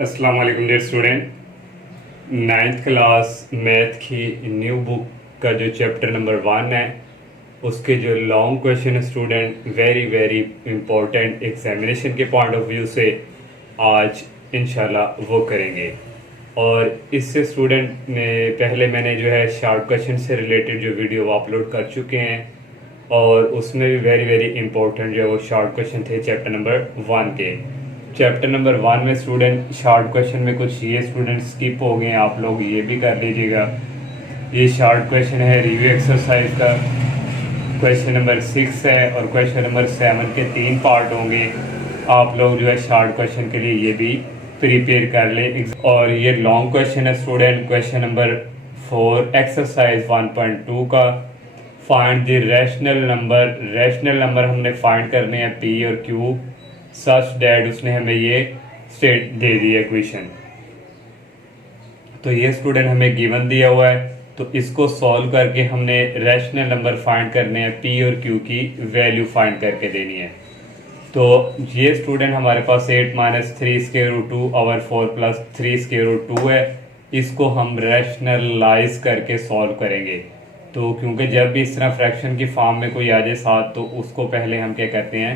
अस्सलाम वालेकुम dear student. Ninth class math की न्यू बुक का जो चैप्टर नंबर 1 है उसके जो लॉन्ग क्वेश्चन है student very very important examination के पॉइंट ऑफ व्यू से आज इंशाल्लाह वो करेंगे। और इससे स्टूडेंट ने पहले मैंने जो है शॉर्ट क्वेश्चन से रिलेटेड जो वीडियो अपलोड कर चुके हैं और उसमें भी वेरी वेरी इंपॉर्टेंट जो है वो शॉर्ट क्वेश्चन थे चैप्टर नंबर 1 के। चैप्टर नंबर 1 में स्टूडेंट शॉर्ट क्वेश्चन में कुछ ये स्टूडेंट स्किप हो गए, आप लोग ये भी कर लीजिएगा। ये शॉर्ट क्वेश्चन है रिव्यू एक्सरसाइज का, क्वेश्चन नंबर 6 है और क्वेश्चन नंबर 7 के 3 पार्ट होंगे। आप लोग जो है शॉर्ट क्वेश्चन के लिए ये भी प्रिपेयर कर लें। और ये लॉन्ग क्वेश्चन है स्टूडेंट, क्वेश्चन नंबर 4 एक्सरसाइज 1.2 का find the rational number. Rational number हमने फाइंड करने हैं पी और क्यू सच डैट उसने हमें ये स्टेट दे दी है इक्वेशन। तो ये स्टूडेंट हमें गिवन दिया हुआ है, तो इसको सॉल्व करके हमने रैशनल नंबर फाइंड करने हैं, पी और क्यू की वैल्यू फाइंड करके देनी है। तो ये स्टूडेंट हमारे पास 8 - 3 square root 2 over 4 plus 3 square root 2 है। इसको हम रैशनलाइज करके सॉल्व करेंगे। तो क्योंकि जब भी इस तरह फ्रैक्शन की फॉर्म में कोई आ जाए साथ, तो उसको पहले हम क्या करते हैं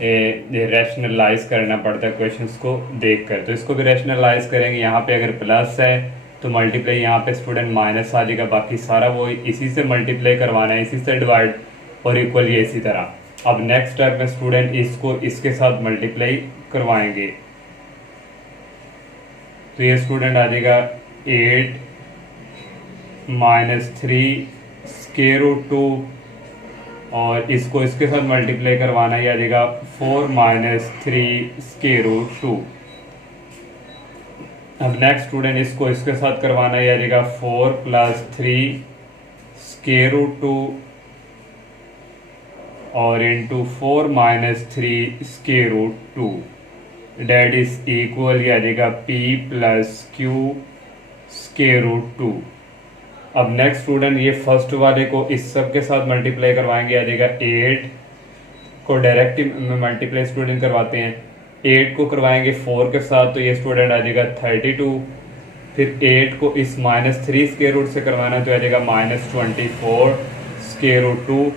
रैशनलाइज करना पड़ता है क्वेश्चंस को देखकर। तो इसको भी रैशनलाइज करेंगे। यहाँ पे अगर प्लस है तो मल्टीप्लाई यहाँ पे स्टूडेंट माइनस आ जाएगा, बाकी सारा वो इसी से मल्टीप्लाई करवाना है, इसी से डिवाइड और इक्वल ये इसी तरह। अब नेक्स्ट स्टेप में स्टूडेंट इसको इसके साथ मल्टीप्लाई करवाएंगे। तो ये स्टूडेंट आ जाएगा 8 - 3 स्क्वायर रूट 2 और इसको इसके साथ मल्टीप्लाई करवाना ही आ जाएगा 4 - 3 स्क्वायर रूट 2। अब नेक्स्ट स्टूडेंट इसको इसके साथ करवाना ही आ जाएगा 4 + 3 स्क्वायर रूट 2 और into 4 - 3 square root 2 that is equal आ जाएगा p + q स्क्वायर रूट 2। अब नेक्स्ट स्टूडेंट ये फर्स्ट वाले को इस सब के साथ मल्टीप्लाई करवाएंगे, आ जाएगा 8 को डायरेक्ट मल्टीप्लाई स्टूडेंट करवाते हैं। 8 को करवाएंगे 4 के साथ, तो ये स्टूडेंट आ जाएगा 32। फिर 8 को इस -3 स्क्वायर रूट से करवाना, तो आ जाएगा -24 स्क्वायर रूट 2।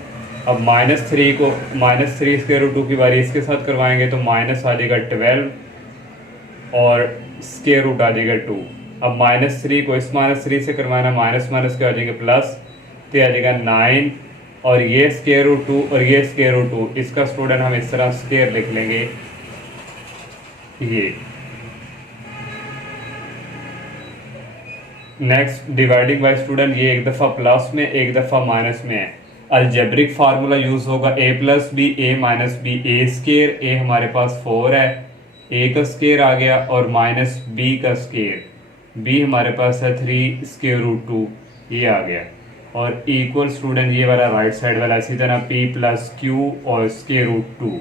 अब -3 को -3 स्क्वायर रूट 2 की बारी इसके साथ करवाएंगे, तो माइनस आ जाएगा 12 और स्क्वायर रूट आ जाएगा 2। अब -3 को इस -3 से करवाना, माइनस माइनस के आ जाएंगे प्लस, तो आ जाएगा 9 और ये स्क्वायर रूट 2 और ये स्क्वायर रूट 2, इसका स्टूडेंट हम इस तरह स्क्वायर लिख लेंगे। ये नेक्स्ट डिवाइडिंग बाय स्टूडेंट, ये एक दफ़ा प्लस में एक दफ़ा माइनस में है। अलजेब्रिक फार्मूला यूज़ होगा a + b a - b a square. a हमारे पास 4 है, a का स्क्वायर आ गया और माइनस b का स्क्वायर, b हमारे पास है 3 स्क्वायर रूट 2, ये आ गया। और इक्वल स्टूडेंट ये वाला राइट साइड वाला इसी तरह p + q और स्क्वायर रूट 2,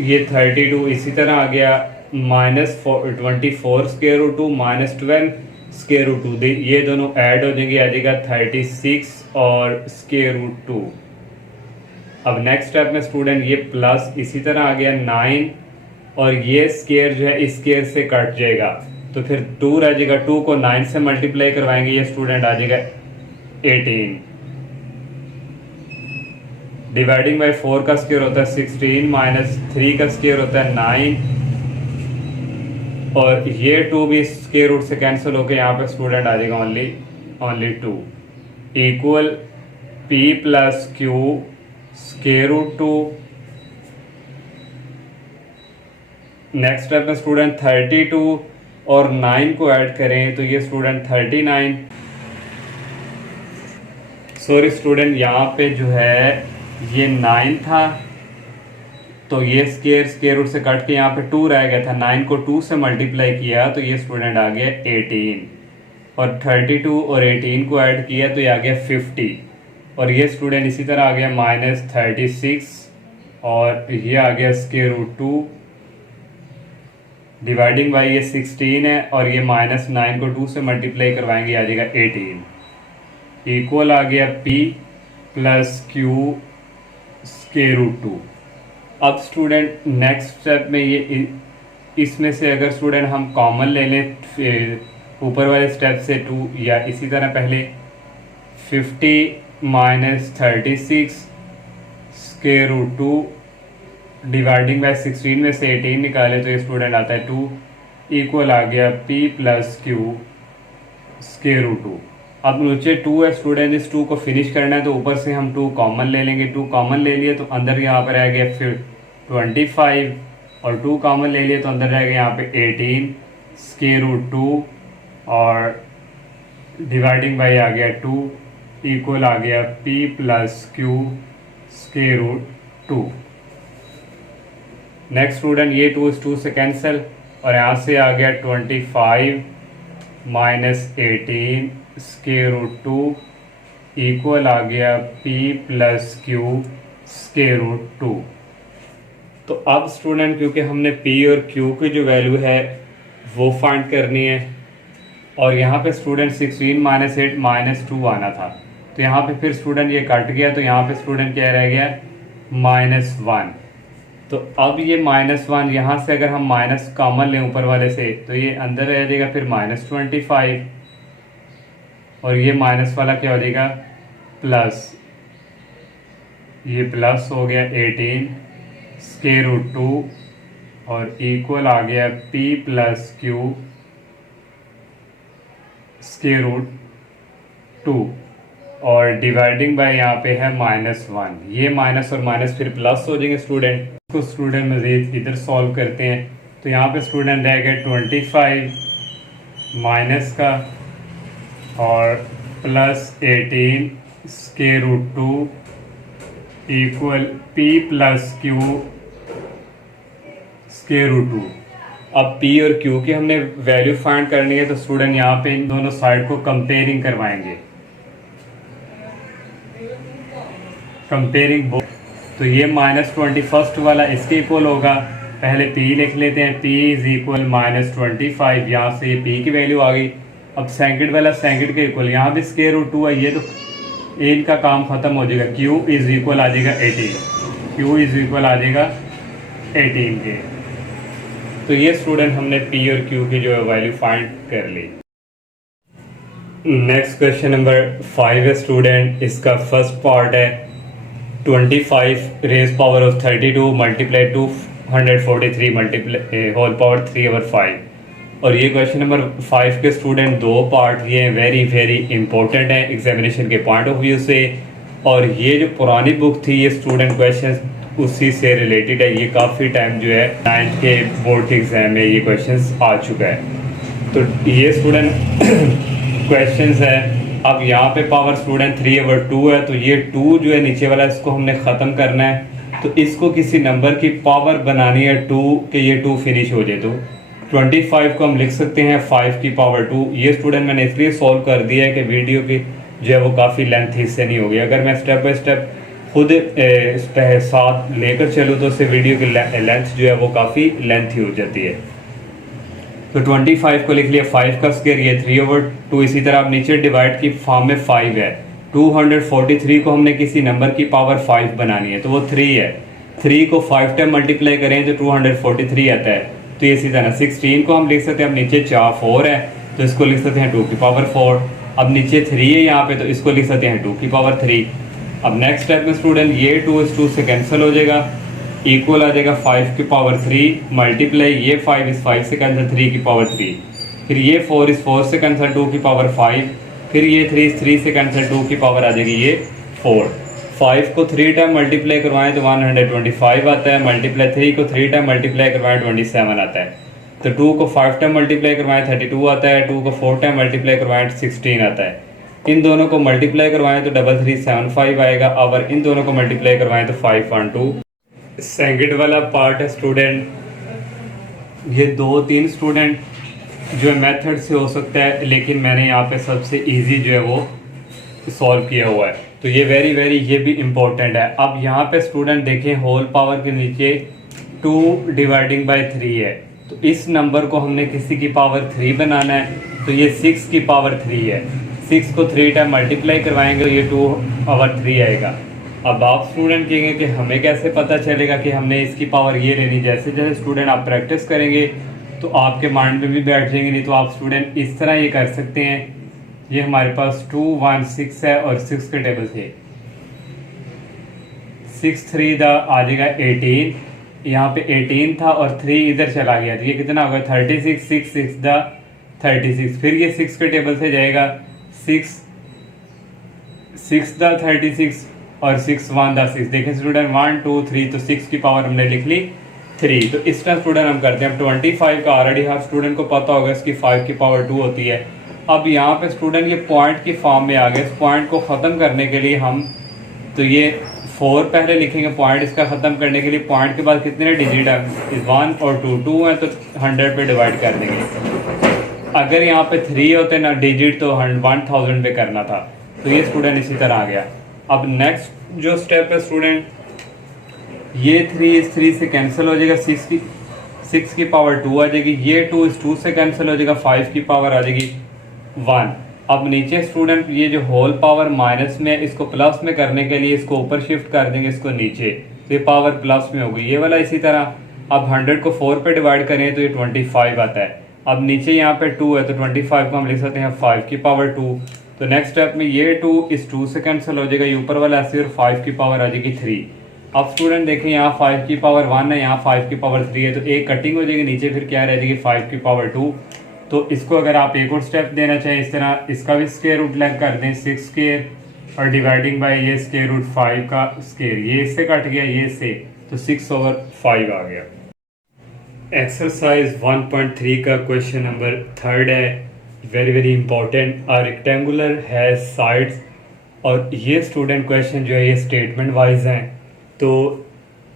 ये 32 इसी तरह आ गया। -24 स्क्वायर रूट 2 -12 स्क्वायर रूट 2, ये दोनों ऐड हो जाएंगे, आ जाएगा 36 और स्क्वायर रूट 2। अब नेक्स्ट स्टेप में स्टूडेंट ये प्लस इसी तरह आ गया 9 और ये स्क्वायर जो है इस स्क्वायर से कट जाएगा, तो फिर 2 रह जाएगा। 2 को 9 से मल्टीप्लाई करवाएंगे, ये स्टूडेंट आ जाएगा 18। डिवाइडिंग बाय 4 का स्क्वायर होता है 16 - 3 का स्क्वायर होता है 9 और ये 2 भी स्क्वायर रूट से कैंसिल होकर यहाँ पे स्टूडेंट आ जाएगा only 2 equal p + q square root 2। Next step में स्टूडेंट 32 और 9 को ऐड करें, तो ये स्टूडेंट 39। सॉरी स्टूडेंट, यहाँ पे जो है ये 9 था, तो ये स्क्वायर रूट से कट के यहाँ पे 2 रह गया था। 9 को 2 से मल्टीप्लाई किया, तो ये स्टूडेंट आ गया 18 और 32 और 18 को ऐड किया, तो ये आ गया 50 और ये स्टूडेंट इसी तरह आ गया -36 और ये आ गया स्क्वायर रूट 2। डिवाइडिंग बाई ये 16 है और ये -9 को 2 से मल्टीप्लाई करवाएंगे, आ जाएगा 18 इक्वल आ गया p + q स्क्वायर रूट 2। अब स्टूडेंट नेक्स्ट स्टेप में ये इसमें से अगर स्टूडेंट हम कॉमन ले लें ऊपर वाले स्टेप से 2, या इसी तरह पहले 50 minus 36 square root 2 dividing by 16 में से 18 निकाले तो ये स्टूडेंट आता है 2 इक्वल आ गया p plus q square root 2। अब नीचे 2 है स्टूडेंट, इस 2 को फिनिश करना है तो ऊपर से हम 2 कॉमन ले लेंगे। 2 कॉमन ले लिए तो अंदर यहाँ पर आ गया फिर 25, और 2 कॉमन ले लिए तो अंदर रहेगा यहाँ पे 18 स्क्वायर रूट 2 और डिवाइडिंग बाय आ गया 2 इक्वल आ गया p plus q square root 2। Next student ये 2 से कैंसिल और यहाँ से आ गया 25 माइनस 18 स्क्वायर रूट 2 इक्वल आ गया p plus q square root 2। तो अब स्टूडेंट क्योंकि हमने p और q की जो वैल्यू है वो फाइंड करनी है, और यहाँ पे स्टूडेंट 16 माइनस 8 माइनस 2 आना था, तो यहाँ पे फिर स्टूडेंट ये कट गया तो यहाँ पे स्टूडेंट क्या रह गया -1। तो अब ये -1 यहाँ से अगर हम माइनस कॉमन लें ऊपर वाले से तो ये अंदर रह जाएगा फिर -25, और ये माइनस वाला क्या हो जाएगा प्लस, ये प्लस हो गया 18 स्क्वायर रूट 2 और इक्वल आ गया p plus q square root 2 और डिवाइडिंग बाय यहाँ पे है -1। ये माइनस और माइनस फिर प्लस हो जाएंगे स्टूडेंट। इसको स्टूडेंट मजीद इधर सॉल्व करते हैं तो यहाँ पे स्टूडेंट रह गए 25 माइनस का और plus 18 square root 2 equal p plus q square root 2। अब p और q की हमने वैल्यू फाइंड करनी है तो स्टूडेंट यहाँ पे इन दोनों साइड को कंपेयरिंग करवाएंगे, कंपेयरिंग बोथ। तो ये -21 वाला इसके इक्वल होगा, पहले p लिख लेते हैं, p इज इक्वल -25, यहाँ से ये p की वैल्यू आ गई। अब सेकंड वाला सेकंड के इक्वल, यहाँ भी स्क्वायर रूट 2 है, ये तो इनका काम खत्म हो जाएगा। q इज इक्वल आ जाएगा 18, q इज इक्वल आ जाएगा 18 के। तो ये स्टूडेंट हमने p और q की जो है वैल्यू फाइंड कर ली। नेक्स्ट क्वेश्चन नंबर 5 है स्टूडेंट, इसका फर्स्ट पार्ट है 25 raise power of 32 multiply 243 multiply whole power 3/5। और ये क्वेश्चन नंबर 5 के स्टूडेंट दो पार्ट ये हैं, वेरी वेरी इंपॉर्टेंट है एग्जामिनेशन के पॉइंट ऑफ व्यू से। और ये जो पुरानी बुक थी ये स्टूडेंट क्वेश्चन उसी से रिलेटेड है, ये काफ़ी टाइम जो है 9th के बोर्ड के एग्ज़ाम में ये क्वेश्चंस आ चुका है। तो ये स्टूडेंट क्वेश्चंस है। अब यहाँ पे पावर स्टूडेंट 3/2 है, तो ये 2 जो है नीचे वाला इसको हमने ख़त्म करना है। तो इसको किसी नंबर की पावर बनानी है 2 के ये 2 फिनिश हो जाए। तो 25 को हम लिख सकते हैं 5 की पावर 2। ये स्टूडेंट मैंने इसलिए सॉल्व कर दिया है कि वीडियो की जो है वो काफ़ी लेंथ इससे नहीं होगी। अगर मैं स्टेप बाय स्टेप खुद साथ लेकर चलूँ तो उससे वीडियो की लेंथ जो है वो काफ़ी लेंथी हो जाती है। तो 25 को लिख लिया 5 का स्क्वायर, ये 3/2। इसी तरह आप नीचे डिवाइड की फॉर्म में 5 है। 243 को हमने किसी नंबर की पावर 5 बनानी है तो वो 3 है। 3 को 5 टाइम मल्टीप्लाई करें तो 243 आता है। तो ये इसी तरह 16 को हम लिख सकते हैं, अब नीचे 4 है तो इसको लिख सकते हैं 2 की पावर 4। अब नीचे 3 है यहाँ पे तो इसको लिख सकते हैं 2 की पावर 3। अब नेक्स्ट स्टेप में स्टूडेंट ये 2 इस 2 से कैंसिल हो जाएगा, इक्वल आ जाएगा 5 की पावर 3 मल्टीप्लाई ये 5 इस 5 से कैंसिल 3 की पावर 3, फिर ये 4 इस 4 से कैंसिल 2 की पावर 5, फिर ये 3 इस 3 से कैंसिल 2 की पावर आ जाएगी ये 4। 5 को 3 टाइम मल्टीप्लाई करवाएं तो 125 आता है, मल्टीप्लाई 3 को 3 टाइम मल्टीप्लाई करवाएं 27 आता है। तो 2 को 5 टाइम मल्टीप्लाई करवाएं 32 आता है, 2 को 4 टाइम मल्टीप्लाई करवाएं 16 आता है। इन दोनों को मल्टीप्लाई करवाएं तो 3375 आएगा, और इन दोनों को मल्टीप्लाई करवाएं तो 512। सेकंड वाला पार्ट है स्टूडेंट, ये 2-3 स्टूडेंट जो है मेथड से हो सकता है, लेकिन मैंने यहाँ पे सबसे इजी जो है वो सॉल्व किया हुआ है। तो ये वेरी वेरी ये भी इम्पोर्टेंट है। अब यहाँ पे स्टूडेंट देखें होल पावर के नीचे 2 डिवाइडिंग बाय 3 है, तो इस नंबर को हमने किसी की पावर 3 बनाना है। तो ये 6 की पावर 3 है, 6 को 3 टाइम मल्टीप्लाई करवाएंगे तो ये 2/3 आएगा। अब आप स्टूडेंट कहेंगे कि हमें कैसे पता चलेगा कि हमने इसकी पावर ये लेनी। जैसे जैसे स्टूडेंट आप प्रैक्टिस करेंगे तो आपके माइंड में भी बैठ जाएंगे। नहीं तो आप स्टूडेंट इस तरह ये कर सकते हैं, ये हमारे पास 2 1 6 है और 6 के टेबल से 6 3 द आ जाएगा 18, यहाँ पे 18 था और 3 इधर चला गया, तो ये कितना होगा 36, 6 6 द 36, फिर ये 6 के टेबल से जाएगा 6 6 द 36 और 6 1 द 6। देखें स्टूडेंट 1 2 3, तो 6 की पावर हमने लिख ली 3। तो इस तरह स्टूडेंट हम करते हैं। 25 का ऑलरेडी हर स्टूडेंट को पता होगा, इसकी 5 की पावर 2 होती है। अब यहाँ पे स्टूडेंट ये पॉइंट की फॉर्म में आ गए। इस पॉइंट को ख़त्म करने के लिए हम तो ये 4 पहले लिखेंगे पॉइंट, इसका ख़त्म करने के लिए पॉइंट के बाद कितने डिजिट है 1 और 2 है, तो 100 पे डिवाइड कर देंगे। अगर यहाँ पे 3 होते ना डिजिट तो 1000 पे करना था। तो ये स्टूडेंट इसी तरह आ गया। अब नेक्स्ट जो स्टेप है स्टूडेंट, ये 3 इस 3 से कैंसिल हो जाएगा, 6 की पावर 2 आ जाएगी, ये 2 इस 2 से कैंसिल हो जाएगा, 5 की पावर आ जाएगी 1। अब नीचे स्टूडेंट ये जो होल पावर माइनस में, इसको प्लस में करने के लिए इसको ऊपर शिफ्ट कर देंगे, इसको नीचे, तो ये पावर प्लस में होगी। ये वाला इसी तरह अब 100 को 4 पे डिवाइड करें तो ये 25 आता है। अब नीचे यहाँ पे 2 है तो 25 को हम लिख सकते हैं 5 की पावर 2। तो नेक्स्ट स्टेप में ये 2 इस 2 से कैंसिल हो जाएगा, ये ऊपर वाला ऐसे और 5 की पावर आ जाएगी 3। अब स्टूडेंट देखें यहाँ 5 की पावर 1 है, यहाँ 5 की पावर 3 है, तो एक कटिंग हो जाएगी, नीचे फिर क्या रह जाएगी 5 की पावर 2। तो इसको अगर आप एक और स्टेप देना चाहें इस तरह, इसका भी स्क्वायर रूट लेग कर दें 6 स्क्वायर और डिवाइडिंग बाय ये स्क्वायर रूट 5 का स्क्वायर, ये इससे कट गया ये से, तो 6/5 आ गया। एक्सरसाइज 1.3 का क्वेश्चन नंबर 3 है, very very important. A rectangular has sides, और ये स्टूडेंट क्वेश्चन जो है ये स्टेटमेंट वाइज हैं। तो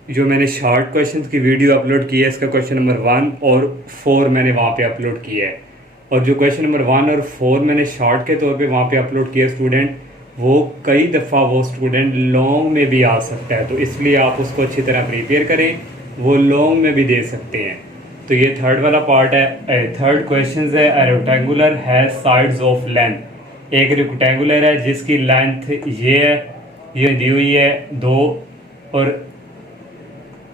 जो मैंने शॉर्ट क्वेश्चंस की वीडियो अपलोड की है, इसका क्वेश्चन नंबर 1 और 4 मैंने वहाँ पे अपलोड किया है, और जो क्वेश्चन नंबर 1 और 4 मैंने शॉर्ट के तौर पे वहाँ पे अपलोड किया स्टूडेंट, वो कई दफ़ा वो स्टूडेंट लॉन्ग में भी आ सकता है, तो इसलिए आप उसको अच्छी तरह प्रिपेयर करें, वो लॉन्ग में भी दे सकते हैं। तो ये थर्ड वाला पार्ट है, थर्ड क्वेश्चन है। A rectangular has sides of length, एक रेक्टेंगुलर है जिसकी लेंथ ये है, ये दी हुई है 2, और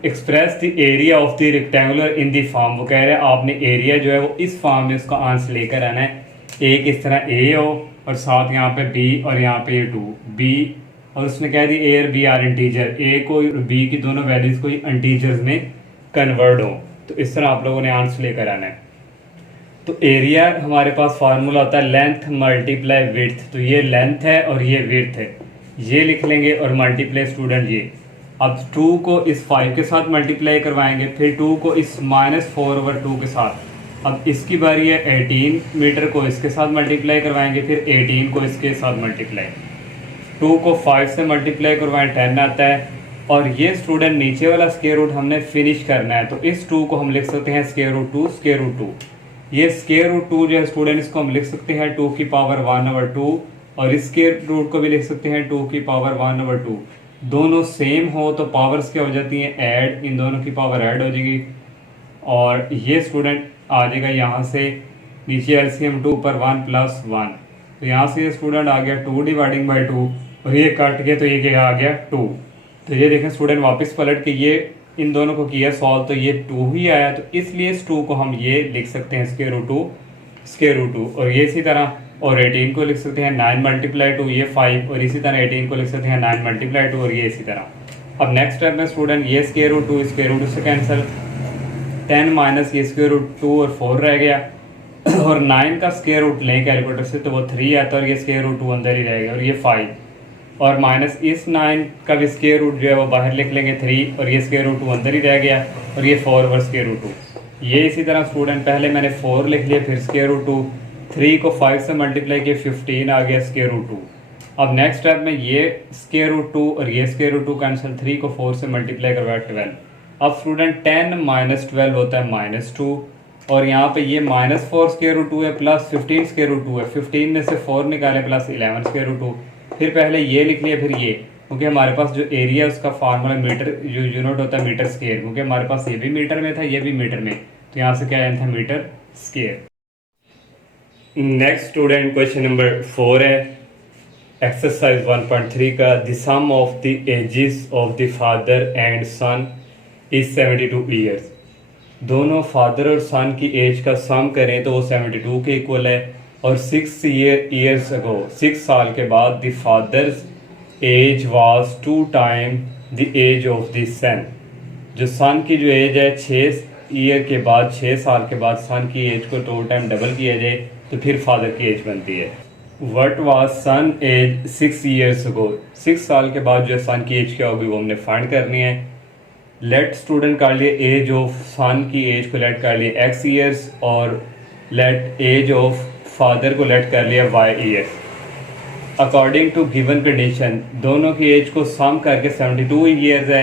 express the area of the rectangular in the form, वो कह रहे हैं आपने एरिया जो है वो इस फॉर्म में उसका आंसर लेकर आना है। एक इस तरह ए हो और साथ यहाँ पे बी और यहाँ पे ये 2 बी, और उसने कह दी ए और बी आर इंटीजर, ए को बी की दोनों वैल्यूज को इंटीजर्स में कन्वर्ट हो। तो इस तरह आप लोगों ने आंसर लेकर आना है। तो एरिया हमारे पास फार्मूला होता है लेंथ मल्टीप्लाई विड्थ, तो ये लेंथ है और ये विड्थ है, ये लिख लेंगे और मल्टीप्लाई स्टूडेंट ये। अब 2 को इस 5 के साथ मल्टीप्लाई करवाएंगे, फिर 2 को इस -4/2 के साथ। अब इसकी बारी है 18 मीटर को इसके साथ मल्टीप्लाई करवाएंगे, फिर 18 को इसके साथ मल्टीप्लाई, 2 को 5 से मल्टीप्लाई करवाएं 10 आता है। और ये स्टूडेंट नीचे वाला स्क्वायर रूट हमने फिनिश करना है, तो इस 2 को हम लिख सकते हैं स्क्वायर रूट 2 स्क्वायर रूट 2। ये स्क्वायर रूट 2 जो है स्टूडेंट, इसको हम लिख सकते हैं 2 की पावर 1/2, और इस स्क्वायर रूट को भी लिख सकते हैं 2 की पावर 1/2। दोनों सेम हो तो पावर्स क्या हो जाती हैं ऐड, इन दोनों की पावर ऐड हो जाएगी, और ये स्टूडेंट आ जाएगा यहाँ से नीचे LCM 2 पर 1 + 1, तो यहाँ से ये स्टूडेंट आ गया 2 डिवाइडिंग बाई 2, और ये कट गया तो ये क्या आ गया 2। तो ये देखें स्टूडेंट वापस पलट के ये इन दोनों को किया सॉल्व, तो ये 2 ही आया, तो इसलिए इस 2 को हम ये लिख सकते हैं स्क्वायर रूट 2 स्क्वायर रूट 2। और ये इसी तरह, और 18 को लिख सकते हैं 9 × 2 ये 5, और इसी तरह 18 को लिख सकते हैं 9 × 2 और ये इसी तरह। अब नेक्स्ट स्टेप में स्टूडेंट ये स्क्वायर रूट 2 स्क्वायर रूट 2 से कैंसिल, 10 माइनस ये स्क्वायर रूट 2 और 4 रह गया, और 9 का स्क्वायर रूट लें कैलकुलेटर से तो वो 3 आता है, और ये स्क्वायर रूट 2 अंदर ही रहेगा, और ये 5, और माइनस इस 9 का भी स्क्वायर रूट जो है वो बाहर लिख लेंगे 3, और ये स्क्वायर रूट 2 अंदर ही रह गया, और ये 4 ओवर स्क्वायर रूट 2। ये इसी तरह स्टूडेंट पहले मैंने 4 लिख लिया, फिर स्क्वायर रूट 2, 3 को 5 से मल्टीप्लाई किया 15 आ गया स्क्वायर रूट 2। अब नेक्स्ट स्टेप में ये स्क्वायर रूट 2 और ये स्क्वायर रूट 2 कैंसिल, 3 को 4 से मल्टीप्लाई करवाया 12। अब स्टूडेंट 10 - 12 होता है -2, और यहाँ पे ये -4 स्क्वायर रूट 2 है प्लस 15 स्क्वायर रूट 2 है, 15 में से 4 निकाले प्लस 11 स्क्वायर रूट 2। फिर पहले ये लिख लिया फिर ये, क्योंकि हमारे पास जो एरिया है उसका फार्मूला मीटर, जो यूनिट होता है मीटर स्क्वायर, क्योंकि हमारे पास ये भी मीटर में था ये भी मीटर में, तो यहाँ से क्या आया था metre square. Next student question number 4 है, एक्सरसाइज 1.3 का। The sum of the ages of the father and son is 72 years. दोनों फादर और सन की एज का सम करें तो वो 72 के इक्वल है। और 6 years ago, 6 साल के बाद the father's age was 2 time the age of the son. जो सन की जो एज है 6 ईयर के बाद, 6 साल के बाद सन की एज को 2 टाइम डबल किया जाए तो फिर फादर की एज बनती है। What was son age 6 years ago, 6 साल के बाद जो सन की एज क्या होगी वो हमने फाइंड करनी है। लेट स्टूडेंट कर लिए एज ऑफ सन की एज को लेट कर लिए x ईयर्स और लेट एज ऑफ फादर को लेट कर लिया y years. According to given condition दोनों की एज को सम करके 72 ईयर्स है,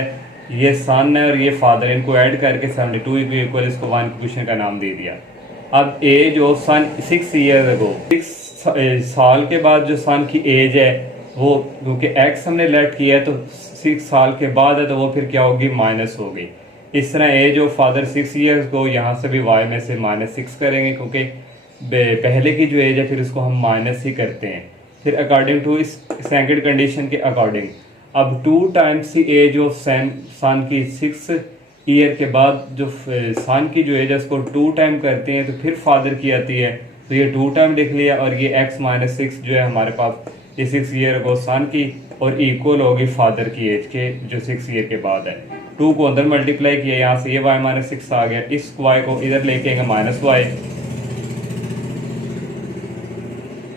ये सन है और ये फादर, इनको ऐड करके 72 इक्वल इसको वन क्वेश्चन का नाम दे दिया। अब age of son 6 years ago, 6 साल के बाद जो सन की एज है वो, क्योंकि x हमने लेट किया है तो 6 साल के बाद है तो वो फिर क्या होगी, माइनस होगी। इस तरह एज ऑफ फादर 6 years को यहाँ से भी y में से -6 करेंगे, क्योंकि पहले की जो एज है फिर उसको हम माइनस ही करते हैं। फिर अकॉर्डिंग टू इस सेकंड कंडीशन के अकॉर्डिंग अब 2 टाइम्स दी एज ऑफ सन की 6 ईयर के बाद जो सन की जो एज है उसको 2 टाइम करते हैं तो फिर फादर की आती है, तो ये 2 टाइम लिख लिया। और ये x - 6 जो है हमारे पास ये 6 ईयर को सन की और इक्वल होगी फादर की एज के जो 6 ईयर के बाद है। 2 को अंदर मल्टीप्लाई किया, यहाँ से ये y - 6 आ गया, इस y को इधर लेके आएंगे -y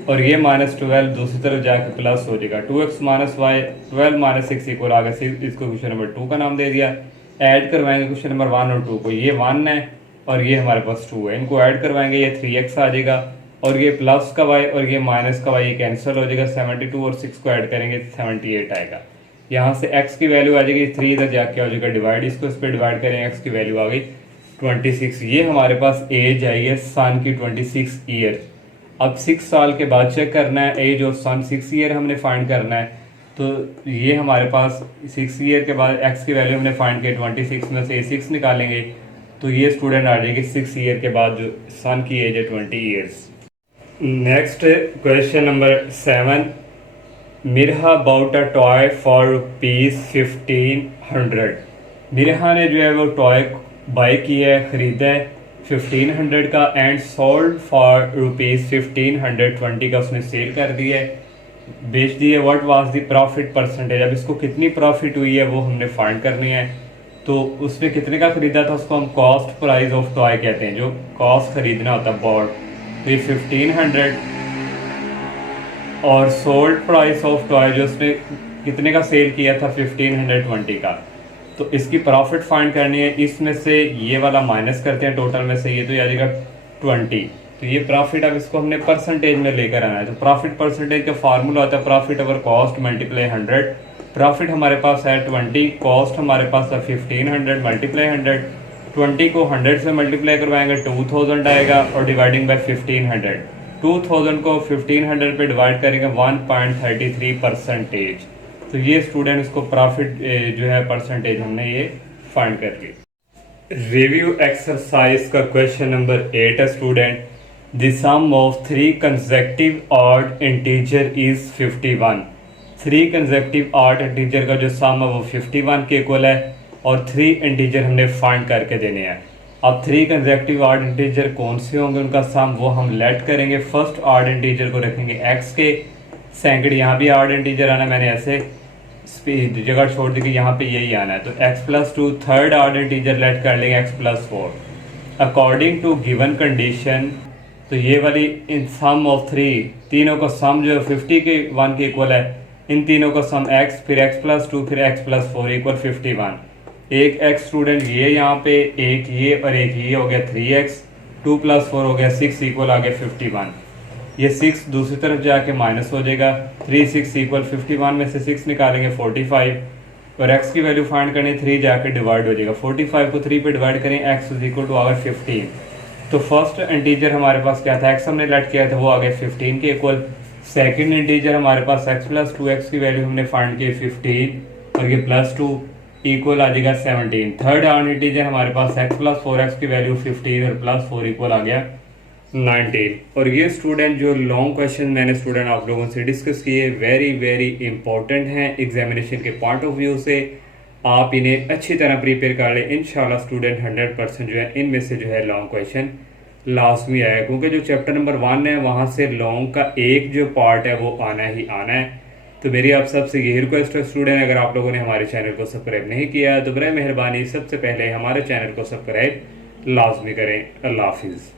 और ये -12 दूसरी तरफ जाके प्लस हो जाएगा। 2x - y 12 - 6 इक्वल आ गया, इसको क्वेश्चन नंबर 2 का नाम दे दिया। ऐड करवाएंगे क्वेश्चन नंबर 1 और 2 को, ये 1 है और ये हमारे पास 2 है, इनको ऐड करवाएंगे ये 3x आ जाएगा और ये प्लस का y और ये माइनस का y ये कैंसिल हो जाएगा। 72 और 6 को ऐड करेंगे 78 आएगा। यहाँ से x की वैल्यू आ जाएगी 3, इधर जाके हो जाएगा डिवाइड, इसको इस पर डिवाइड करेंगे, x की वैल्यू आ गई 26। ये हमारे पास एज आई है सन की 26 ईयर। अब 6 साल के बाद चेक करना है एज ऑफ सन, 6 ईयर हमने फाइंड करना है। तो ये हमारे पास 6 ईयर के बाद x की वैल्यू हमने फाइंड की 26 में से 6 निकालेंगे तो ये स्टूडेंट आ जाएगी 6 ईयर के बाद जो सन की एज है 20 years. Next question number 7, Mirha bought a toy for ₹1500। Mirha ने जो है वो टॉय बाय किया है, खरीदा है 1500 का एंड सोल्ड फॉर ₹1520 का उसने सेल कर दिया है, बेच दिया। What was the profit percentage, अब इसको कितनी प्रॉफिट हुई है वो हमने फाइंड करनी है। तो उसने कितने का खरीदा था उसको हम कॉस्ट प्राइस ऑफ टॉय कहते हैं, जो कॉस्ट खरीदना होता है बॉट, तो ये 1500 और सोल्ड प्राइस ऑफ टॉय जो उसने कितने का सेल किया था 1520 का। तो इसकी प्रॉफिट फाइंड करनी है, इसमें से ये वाला माइनस करते हैं टोटल में से, ये तो आ जाएगा 20। तो ये प्रॉफिट, अब इसको हमने परसेंटेज में लेकर आना है। तो प्रॉफिट परसेंटेज का फार्मूला होता है profit over cost multiply 100। Profit हमारे पास है 20, कॉस्ट हमारे पास है 1500 मल्टीप्लाई 100। 20 को 100 से मल्टीप्लाई करवाएंगे 2000 आएगा और डिवाइडिंग बाय 1500। 2000 को 1500 पे डिवाइड करेंगे 1.33 परसेंटेज। तो ये स्टूडेंट इसको प्रॉफिट जो है परसेंटेज हमने ये फाइंड कर ली। रिव्यू एक्सरसाइज का क्वेश्चन नंबर 8 है student, the sum of 3 consecutive odd integer is 51। 3 consecutive odd integer का जो सम है वो 51 के इक्वल है और 3 इंटीजर हमने फाइंड करके देने हैं। अब 3 कंसेक्टिव ऑड इंटीजर कौन से होंगे उनका सम वो हम लेट करेंगे। फर्स्ट ऑड इंटीजर को रखेंगे x के, सेकंड यहाँ भी ऑड इंटीजर आना, मैंने ऐसे जगह छोड़ दी कि यहाँ पे यही आना है, तो x+2। Third odd integer late कर लेंगे x+4 according to given condition. तो ये वाली इन सम ऑफ 3, तीनों का सम जो 50 के 1 के इक्वल है, इन तीनों का सम x फिर x+2 फिर x+4 इक्वल 51। एक x स्टूडेंट ये यहाँ पे, एक ये और एक ये हो गया 3x, 2 + 4 हो गया 6 इक्वल आ गया 51। ये 6 दूसरी तरफ जाके माइनस हो जाएगा, 3 6 इक्वल 51 में से 6 निकालेंगे 45 और x की वैल्यू फाइंड करनी, 3 जाके डिवाइड हो जाएगा। 45 को 3 पे डिवाइड करें x इक्वल टू आ गया 15। तो फर्स्ट इंटीजर हमारे पास क्या था, x हमने लेट किया था वो आ गया 15 के इक्वल। सेकंड इंटीजर हमारे पास x+2, x की वैल्यू हमने फाइंड की 15 और ये +2 इक्वल आ जाएगा 17। थर्ड ऑड इंटीजर हमारे पास x+4, x की वैल्यू 15 और +4 इक्वल आ गया 19। और ये स्टूडेंट जो लॉन्ग क्वेश्चन मैंने स्टूडेंट आप लोगों से डिस्कस किए वेरी वेरी इंपॉर्टेंट हैं एग्जामिनेशन के पॉइंट ऑफ व्यू से। आप इन्हें अच्छी तरह प्रिपेयर कर लें। इंशाल्लाह स्टूडेंट 100% जो है इनमें से जो है लॉन्ग क्वेश्चन लाजमी आएगा, क्योंकि जो चैप्टर नंबर 1 है वहाँ से लॉन्ग का एक जो पार्ट है वो आना ही आना है। तो मेरी आप सबसे यही रिक्वेस्ट है स्टूडेंट, अगर आप लोगों ने हमारे चैनल को सब्सक्राइब नहीं किया तो बराए मेहरबानी सबसे पहले हमारे चैनल को सब्सक्राइब लाजमी करें। अल्लाह हाफिज़।